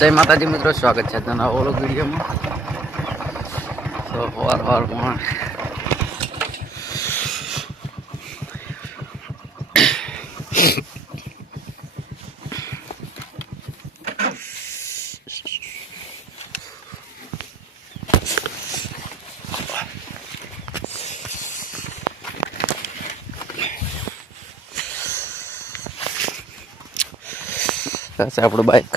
जय माताजी मित्रों, स्वागत है नवा व्लॉग वीडियो में। तो और से આપણું બાઇક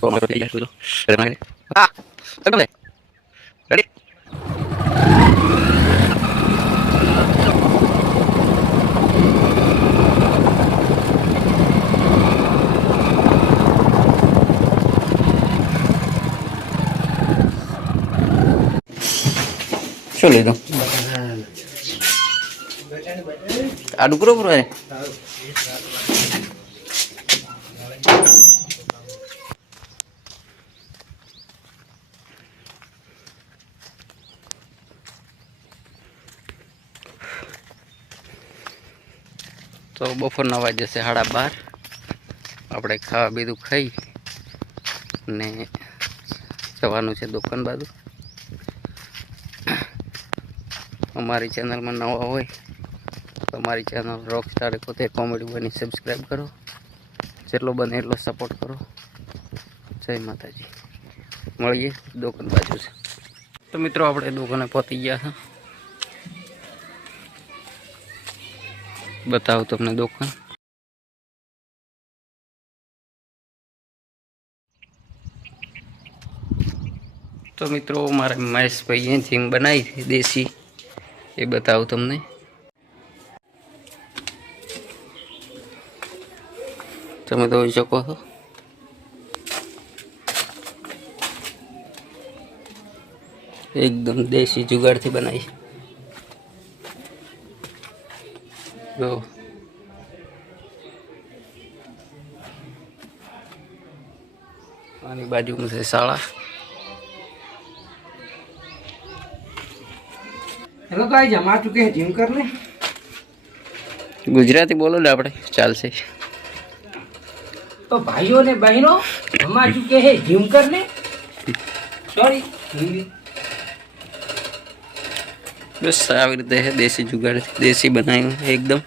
તો અમે થઈ ગયા છું હા ચલો રેડી શું લીધું આ ડુકરો પૂરો છે તો બપોરના વાગે છે 12:30 આપણે ખાવા બીજું ખાઈ ને જવાનું છે દુકાન બાજુ। हमारी चैनल में नवा हो तो हमारी चैनल रॉकस्टार कोते कॉमेडी बनी सब्सक्राइब करो, जेटलो बने एटलो सपोर्ट करो। जय माताजी। મળીએ દુકાન બાજુ છે તો મિત્રો આપણે દુકાને પહોંચી ગયા છે। बताओ તમને દુકાન तो मित्रों मारे महेश भाई झींग बनाई थी देसी ये बताओ तुमने। તમે જોઈ શકો છો एकदम देसी जुगाड़ थी बनाई। जो आनी बाजू में से शाला। हेलो गाइस, हम आ चुके हैं जिम करने। गुजराती बोलो ना आपड़े चाल से। तो भाइयों ने बहनों, हम आ चुके हैं जिम करने। सॉरी हिंदी। बस આવી રીતે है देसी जुगाड़ देसी बनाई एकदम।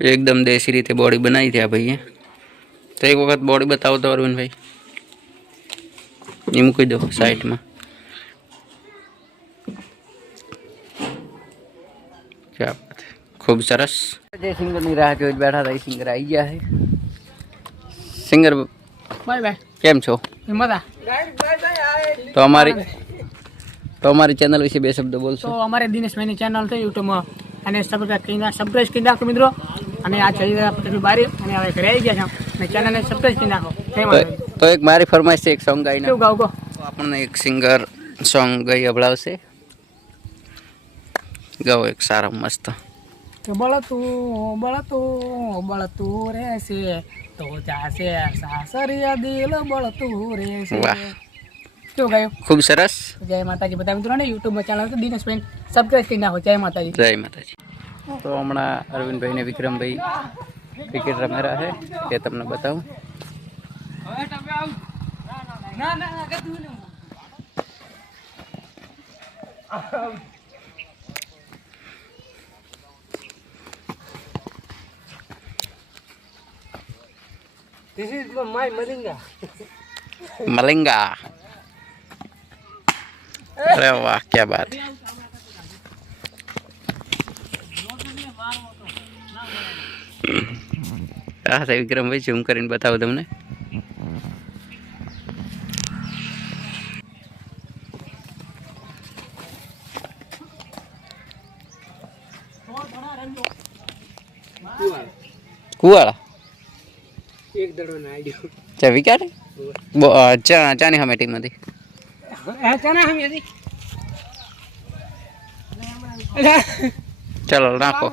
एकदम देसी रीते बॉडी बनाई थी आ भाई। तो एक वक्त बॉडी बताओ तो अरविंद भाई ये मूकी दो साइड में। क्या बात है, खूब सरस। जय सिंगर ની રાહ જોઈ બેઠા હતા, સિંગર આવી ગયા છે। Singer bye bye. કેમ છો? मजा। તો અમારી ચેનલ વિશે બે શબ્દ બોલશો? તો અમારે દિનેશ ભાઈની ચેનલ છે YouTube માં અને સબસ્ક્રાઇબ કરી નાખો મિત્રો। અને આ ચલી રહ્યા પછી બારી અને હવે ઘરે આવી ગયા છે અને ચેનલને સબસ્ક્રાઇબ કરી નાખો। તો એક મારી ફરમાઈશ છે, એક સોંગ ગાઈને કેવું ગાવ ગો? આપણને એક સિંગર સોંગ ગાઈ અભળાવશે। ગાઓ એક સારા મસ્ત। તો બળતું રહેશે તો જાશે સાસરિયા દિલ બળતું રહેશે। વાહ, કેવું ગાયું? ખૂબ સરસ। જય માતાજી બધા મિત્રોને યુટ્યુબમાં ચેનલ છે દિનેશ ભાઈ સબસ્ક્રાઇબ કરી નાખો। જય માતાજી। જય માતાજી। તો હમણાં અરવિંદભાઈ ને વિક્રમભાઈ ક્રિકેટ રમી રહ્યા છે, એ તમને બતાવું। This is my Malinga. Malinga. अरे वाह, क्या बात है। विक्रम भाई झूम कर बताओ तुमने। કુવાળા એક દડો ના આઈડિયો ચા વિકેટ ચાની સામે ટીમ હતી ચાના હમ યદી ચલો નાખો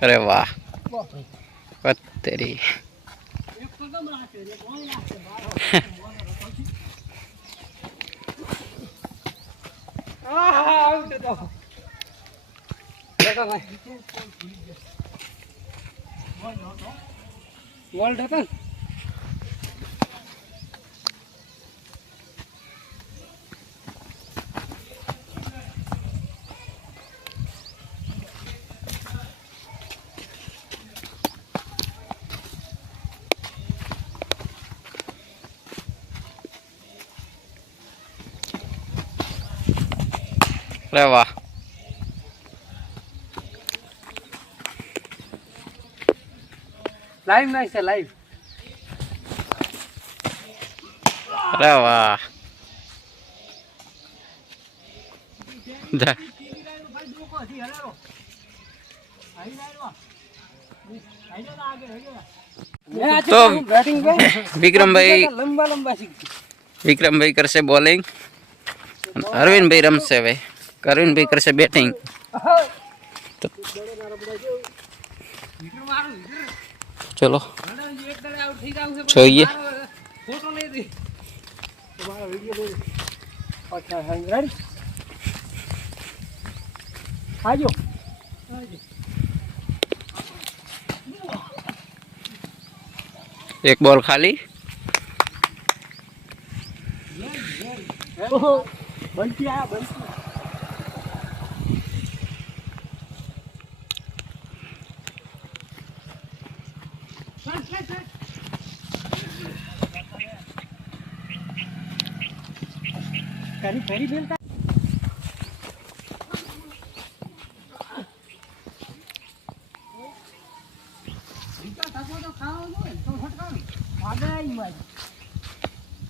અરે વાહ તેરી વર્લ્ડ હતો ને અરે વાહ લાઈવ નાઈસ છે લાઈવ અરે વાહ જા. તો વિક્રમભાઈ લંબા લંબા શીખ વિક્રમભાઈ કરશે બોલિંગ અરવિંદભાઈ રમશે હવે અરવિંદભાઈ કરશે બેટિંગ ચલો જોઈએ ફોટો લઈ દે તમારો વિડિયો લઈ અચ્છા રેડી આજો એક બોલ ખાલી ઓહો બંટી આ બંટી ફરી બેલતા તો ખાવા જોઈએ તો ફટકાવ વાગાઈ મારી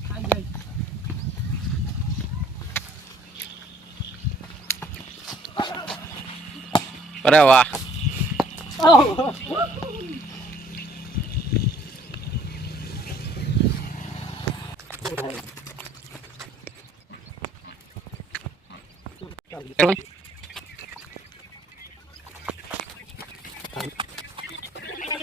ખાઈ ગઈ અરે વાહ Oh.